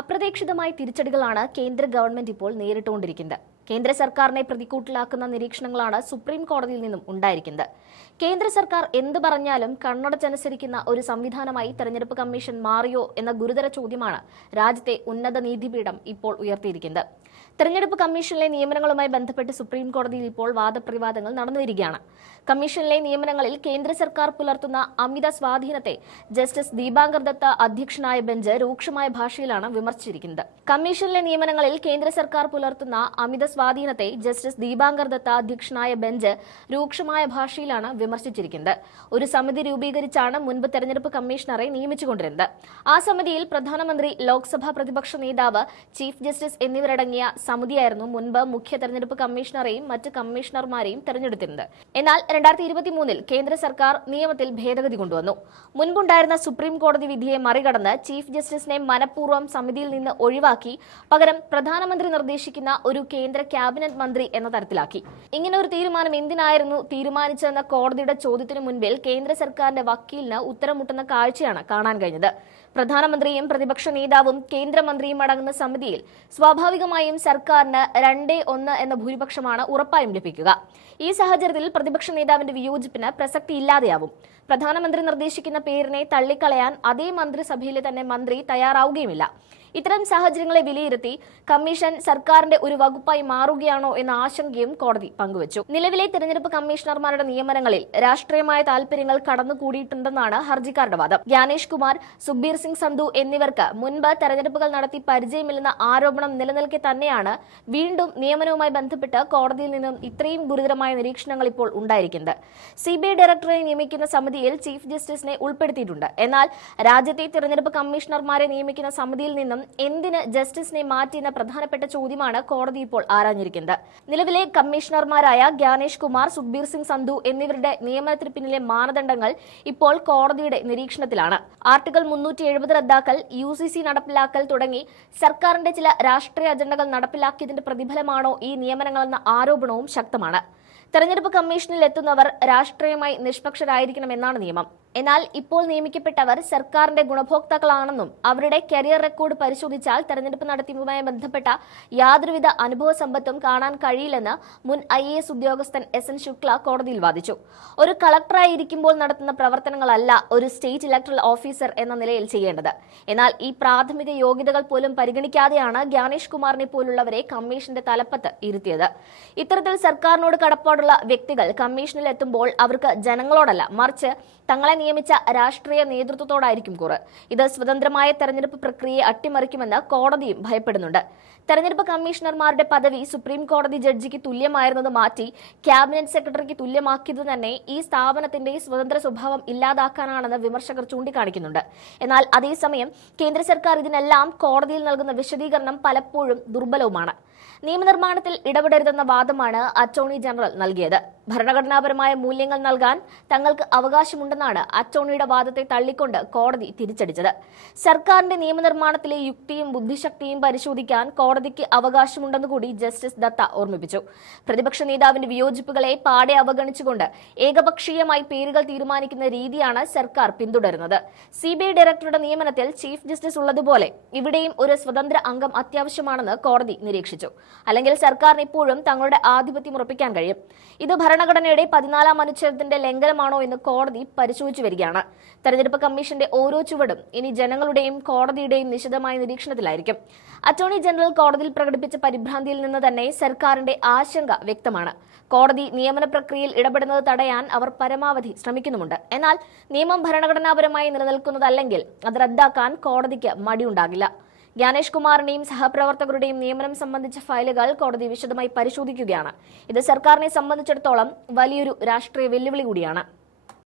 അപ്രതീക്ഷിതമായ തിരിച്ചടികളാണ് കേന്ദ്ര ഗവൺമെന്റ് ഇപ്പോൾ നേരിട്ടുകൊണ്ടിരിക്കുന്നത്. കേന്ദ്ര സർക്കാരിനെ പ്രതിക്കൂട്ടിലാക്കുന്ന നിരീക്ഷണങ്ങളാണ് സുപ്രീം കോടതിയിൽ നിന്നും ഉണ്ടായിരിക്കുന്നത്. കേന്ദ്ര സർക്കാർ എന്ത് പറഞ്ഞാലും കണ്ണടച്ചനുസരിക്കുന്ന ഒരു സംവിധാനമായി തെരഞ്ഞെടുപ്പ് കമ്മീഷൻ മാറിയോ എന്ന ഗുരുതര ചോദ്യമാണ് രാജ്യത്തെ ഉന്നത നീതിപീഠം ഇപ്പോൾ ഉയർത്തിയിരിക്കുന്നത്. തെരഞ്ഞെടുപ്പ് കമ്മീഷനിലെ നിയമനങ്ങളുമായി ബന്ധപ്പെട്ട് സുപ്രീം കോടതിയിൽ ഇപ്പോൾ വാദപ്രതിവാദങ്ങൾ നടന്നുവരികയാണ്. കമ്മീഷനിലെ നിയമനങ്ങളിൽ കേന്ദ്ര സർക്കാർ പുലർത്തുന്ന അമിത സ്വാധീനത്തെ ജസ്റ്റിസ് ദീപാങ്കർ ദത്ത അധ്യക്ഷനായ ബെഞ്ച് രൂക്ഷമായ ഭാഷയിലാണ് വിമർശിച്ചിരിക്കുന്നത്. കമ്മീഷനിലെ നിയമനങ്ങളിൽ കേന്ദ്ര സർക്കാർ പുലർത്തുന്ന അമിത സ്വാധീനത്തെ ജസ്റ്റിസ് ദീപാങ്കർ ദത്ത അധ്യക്ഷനായ ബെഞ്ച് രൂക്ഷമായ ഭാഷയിലാണ് വിമർശിച്ചിരിക്കുന്നത്. ഒരു സമിതി രൂപീകരിച്ചാണ് മുൻപ് തെരഞ്ഞെടുപ്പ് കമ്മീഷണറെ നിയമിച്ചുകൊണ്ടിരുന്നത്. ആ സമിതിയിൽ പ്രധാനമന്ത്രി, ലോക്സഭാ പ്രതിപക്ഷ നേതാവ്, ചീഫ് ജസ്റ്റിസ് എന്നിവരടങ്ങിയ സമിതിയായിരുന്നു മുൻപ് മുഖ്യ തെരഞ്ഞെടുപ്പ് കമ്മീഷണറെയും മറ്റ് കമ്മീഷണർമാരെയും തെരഞ്ഞെടുത്തിരുന്നത്. എന്നാൽ 2023 കേന്ദ്ര സർക്കാർ നിയമത്തിൽ ഭേദഗതി കൊണ്ടുവന്നു. മുൻപുണ്ടായിരുന്ന സുപ്രീം കോടതി വിധിയെ മറികടന്ന് ചീഫ് ജസ്റ്റിസിനെ മനഃപൂർവ്വം സമിതിയിൽ നിന്ന് ഒഴിവാക്കി പകരം പ്രധാനമന്ത്രി നിർദ്ദേശിക്കുന്ന ഒരു കേന്ദ്ര ക്യാബിനറ്റ് മന്ത്രി എന്ന തരത്തിലാക്കി. ഇങ്ങനെ ഒരു തീരുമാനം എന്തിനായിരുന്നു തീരുമാനിച്ചതെന്ന കോടതിയുടെ ചോദ്യത്തിനു മുൻപിൽ കേന്ദ്ര സർക്കാരിന്റെ വക്കീലിന് ഉത്തരം മുട്ടുന്ന കാഴ്ചയാണ് കാണാൻ കഴിഞ്ഞത്. പ്രധാനമന്ത്രിയും പ്രതിപക്ഷ നേതാവും കേന്ദ്രമന്ത്രിയും അടങ്ങുന്ന സമിതിയിൽ സ്വാഭാവികമായും സർക്കാരിന് 2-1 എന്ന ഭൂരിപക്ഷമാണ് ഉറപ്പായും ലഭിക്കുക. ഈ സാഹചര്യത്തിൽ പ്രതിപക്ഷ നേതാവിന്റെ വിയോജിപ്പിന് പ്രസക്തിയില്ലാതെയാവും. പ്രധാനമന്ത്രി നിർദ്ദേശിക്കുന്ന പേരിനെ തള്ളിക്കളയാൻ അതേ മന്ത്രിസഭയിലെ തന്നെ മന്ത്രി തയ്യാറാവുകയുമില്ല. ഇത്തരം സാഹചര്യങ്ങളെ വിലയിരുത്തി കമ്മീഷൻ സർക്കാരിന്റെ ഒരു വകുപ്പായി മാറുകയാണോ എന്ന ആശങ്കയും കോടതി പങ്കുവച്ചു. നിലവിലെ തെരഞ്ഞെടുപ്പ് കമ്മീഷണർമാരുടെ നിയമനങ്ങളിൽ രാഷ്ട്രീയമായ താൽപര്യങ്ങൾ കടന്നുകൂടിയിട്ടുണ്ടെന്നാണ് ഹർജിക്കാരുടെ വാദം. ജ്ഞാനേഷ് കുമാർ, സുഖ്ബീർ സിംഗ് സന്ധു എന്നിവർക്ക് മുൻപ് തെരഞ്ഞെടുപ്പുകൾ നടത്തി പരിചയമില്ലെന്ന ആരോപണം നിലനിൽക്കെ തന്നെയാണ് വീണ്ടും നിയമനവുമായി ബന്ധപ്പെട്ട് കോടതിയിൽ നിന്നും ഇത്രയും ഗുരുതരമായ നിരീക്ഷണങ്ങൾ ഇപ്പോൾ ഉണ്ടായിരിക്കുന്നത്. CBI ഡയറക്ടറെ നിയമിക്കുന്ന സമിതിയിൽ ചീഫ് ജസ്റ്റിസിനെ ഉൾപ്പെടുത്തിയിട്ടുണ്ട്. എന്നാൽ രാജ്യത്തെ തെരഞ്ഞെടുപ്പ് കമ്മീഷണർമാരെ നിയമിക്കുന്ന സമിതിയിൽ നിന്നും എന്തിന് ജസ്റ്റിസിനെ മാറ്റിയെന്ന പ്രധാനപ്പെട്ട ചോദ്യമാണ് കോടതി ഇപ്പോൾ ആരാഞ്ഞിരിക്കുന്നത്. നിലവിലെ കമ്മീഷണർമാരായ ജ്ഞാനേഷ് കുമാർ, സുഖ്ബീർ സിംഗ് സന്ധു എന്നിവരുടെ നിയമനത്തിന് പിന്നിലെ മാനദണ്ഡങ്ങൾ ഇപ്പോൾ കോടതിയുടെ നിരീക്ഷണത്തിലാണ്. ആർട്ടിക്കിൾ 370 റദ്ദാക്കൽ, UCC നടപ്പിലാക്കൽ തുടങ്ങി സർക്കാരിന്റെ ചില രാഷ്ട്രീയ അജണ്ടകൾ നടപ്പിലാക്കിയതിന്റെ പ്രതിഫലമാണോ ഈ നിയമനങ്ങളെന്ന ആരോപണവും ശക്തമാണ്. തെരഞ്ഞെടുപ്പ് കമ്മീഷനിൽ എത്തുന്നവർ രാഷ്ട്രീയമായി നിഷ്പക്ഷരായിരിക്കണമെന്നാണ് നിയമം. എന്നാൽ ഇപ്പോൾ നിയമിക്കപ്പെട്ടവർ സർക്കാരിന്റെ ഗുണഭോക്താക്കളാണെന്നും അവരുടെ കരിയർ റെക്കോർഡ് പരിശോധിച്ചാൽ തെരഞ്ഞെടുപ്പ് നടത്തിപ്പുമായി ബന്ധപ്പെട്ട യാതൊരുവിധ അനുഭവ സമ്പത്തും കാണാൻ കഴിയില്ലെന്ന് മുൻ IAS ഉദ്യോഗസ്ഥൻ SN ശുക്ല കോടതിയിൽ വാദിച്ചു. ഒരു കളക്ടറായിരിക്കുമ്പോൾ നടത്തുന്ന പ്രവർത്തനങ്ങളല്ല ഒരു സ്റ്റേറ്റ് ഇലക്ടറൽ ഓഫീസർ എന്ന നിലയിൽ ചെയ്യേണ്ടത്. എന്നാൽ ഈ പ്രാഥമിക യോഗ്യതകൾ പോലും പരിഗണിക്കാതെയാണ് ജ്ഞാനേഷ് കുമാറിനെ പോലുള്ളവരെ കമ്മീഷന്റെ തലപ്പത്ത് ഇരുത്തിയത്. ഇത്തരത്തിൽ സർക്കാരിനോട് കടപ്പാടുള്ള വ്യക്തികൾ കമ്മീഷനിൽ എത്തുമ്പോൾ അവർക്ക് ജനങ്ങളോടല്ല, മറിച്ച് തങ്ങളെ നിയമിച്ച രാഷ്ട്രീയ നേതൃത്വത്തോടായിരിക്കും കൂറ്. ഇത് സ്വതന്ത്രമായ തെരഞ്ഞെടുപ്പ് പ്രക്രിയയെ അട്ടിമറിക്കുമെന്ന് കോടതിയും ഭയപ്പെടുന്നുണ്ട്. തെരഞ്ഞെടുപ്പ് കമ്മീഷണർമാരുടെ പദവി സുപ്രീം കോടതി ജഡ്ജിക്ക് തുല്യമായിരുന്നത് മാറ്റി ക്യാബിനറ്റ് സെക്രട്ടറിക്ക് തുല്യമാക്കിയത് തന്നെ ഈ സ്ഥാപനത്തിന്റെ സ്വതന്ത്ര സ്വഭാവം ഇല്ലാതാക്കാനാണെന്ന് വിമർശകർ ചൂണ്ടിക്കാണിക്കുന്നുണ്ട്. എന്നാൽ അതേസമയം കേന്ദ്ര സർക്കാർ ഇതിനെല്ലാം കോടതിയിൽ നൽകുന്ന വിശദീകരണം പലപ്പോഴും ദുർബലവുമാണ്. നിയമനിർമ്മാണത്തിൽ ഇടപെടരുതെന്ന വാദമാണ് അറ്റോർണി ജനറൽ നൽകിയത്. ഭരണഘടനാപരമായ മൂല്യങ്ങൾ നൽകാൻ തങ്ങൾക്ക് അവകാശമുണ്ടെന്നാണ് അറ്റോർണിയുടെ വാദത്തെ തള്ളിക്കൊണ്ട് കോടതി തിരിച്ചടിച്ചത്. സർക്കാരിന്റെ നിയമനിർമ്മാണത്തിലെ യുക്തിയും ബുദ്ധിശക്തിയും പരിശോധിക്കാൻ കോടതിക്ക് അവകാശമുണ്ടെന്ന് കൂടി ജസ്റ്റിസ് ദത്ത ഓർമ്മിപ്പിച്ചു. പ്രതിപക്ഷ നേതാവിന്റെ വിയോജിപ്പുകളെ പാടെ അവഗണിച്ചുകൊണ്ട് ഏകപക്ഷീയമായി പേരുകൾ തീരുമാനിക്കുന്ന രീതിയാണ് സർക്കാർ പിന്തുടരുന്നത്. CBI ഡയറക്ടറുടെ നിയമനത്തിൽ ചീഫ് ജസ്റ്റിസ് ഉള്ളതുപോലെ ഇവിടെയും ഒരു സ്വതന്ത്ര അംഗം അത്യാവശ്യമാണെന്ന് കോടതി നിരീക്ഷിച്ചു. അല്ലെങ്കിൽ സർക്കാരിന് ഇപ്പോഴും തങ്ങളുടെ ആധിപത്യം ഉറപ്പിക്കാൻ കഴിയും. ഇത് ഭരണഘടനയുടെ 14-ാം അനുച്ഛേദത്തിന്റെ ലംഘനമാണോ എന്ന് കോടതി പരിശോധിച്ചു വരികയാണ്. തെരഞ്ഞെടുപ്പ് കമ്മീഷന്റെ ഓരോ ചുവടും ഇനി ജനങ്ങളുടെയും കോടതിയുടെയും നിശിതമായ നിരീക്ഷണത്തിലായിരിക്കും. അറ്റോർണി ജനറൽ കോടതിയിൽ പ്രകടിപ്പിച്ച പരിഭ്രാന്തിയിൽ നിന്ന് തന്നെ സർക്കാരിന്റെ ആശങ്ക വ്യക്തമാണ്. കോടതി നിയമന പ്രക്രിയയിൽ ഇടപെടുന്നത് തടയാൻ അവർ പരമാവധി ശ്രമിക്കുന്നുമുണ്ട്. എന്നാൽ നിയമം ഭരണഘടനാപരമായി നിലനിൽക്കുന്നതല്ലെങ്കിൽ അത് റദ്ദാക്കാൻ കോടതിക്ക് മടിയുണ്ടാകില്ല. ജ്ഞാനേഷ് കുമാറിന്റെയും സഹപ്രവർത്തകരുടെയും നിയമനം സംബന്ധിച്ച ഫയലുകൾ കോടതി വിശദമായി പരിശോധിക്കുകയാണ്. ഇത് സർക്കാരിനെ സംബന്ധിച്ചിടത്തോളം വലിയൊരു രാഷ്ട്രീയ വെല്ലുവിളി കൂടിയാണ്.